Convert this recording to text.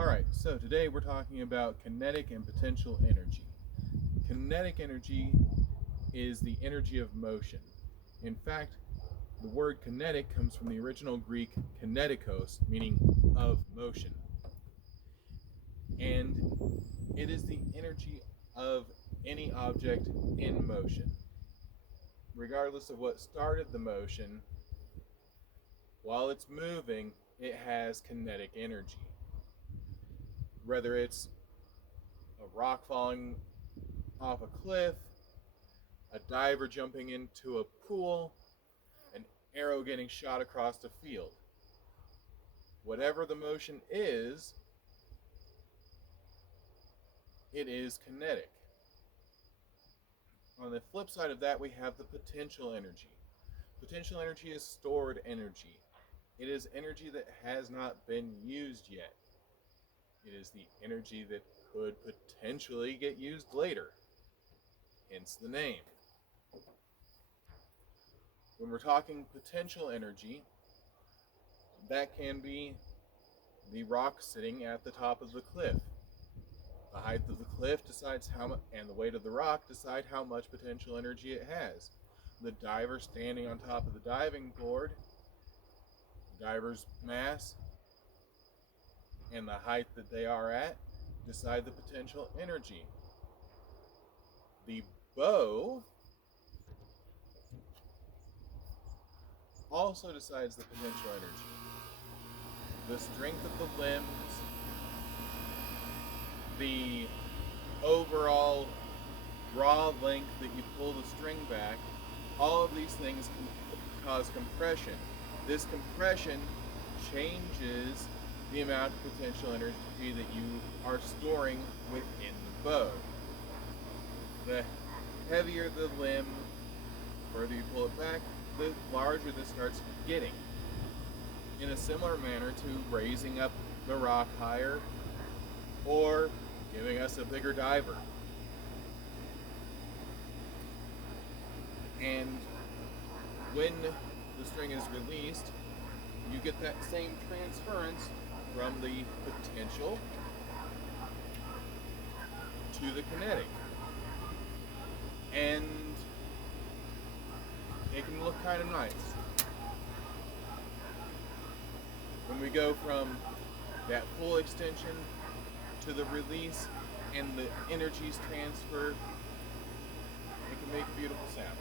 Alright, so today we're talking about kinetic and potential energy. Kinetic energy is the energy of motion. In fact, the word kinetic comes from the original Greek kinetikos, meaning of motion. And it is the energy of any object in motion. Regardless of what started the motion, while it's moving, it has kinetic energy. Whether it's a rock falling off a cliff, a diver jumping into a pool, an arrow getting shot across the field. Whatever the motion is, it is kinetic. On the flip side of that, we have the potential energy. Potential energy is stored energy. It is energy that has not been used yet. It is the energy that could potentially get used later, hence the name. When we're talking potential energy, that can be the rock sitting at the top of the cliff. The height of the cliff decides how much, and the weight of the rock decide how much potential energy it has. The diver standing on top of the diving board, the diver's mass, and the height that they are at decide the potential energy. The bow also decides the potential energy. The strength of the limbs, the overall raw length that you pull the string back, all of these things can cause compression. This compression changes the amount of potential energy that you are storing within the bow. The heavier the limb, the further you pull it back, the larger this starts getting. In a similar manner to raising up the rock higher or giving us a bigger diver. And when the string is released, you get that same transference from the potential to the kinetic. And it can look kind of nice. When we go from that full extension to the release and the energies transfer, it can make a beautiful sound.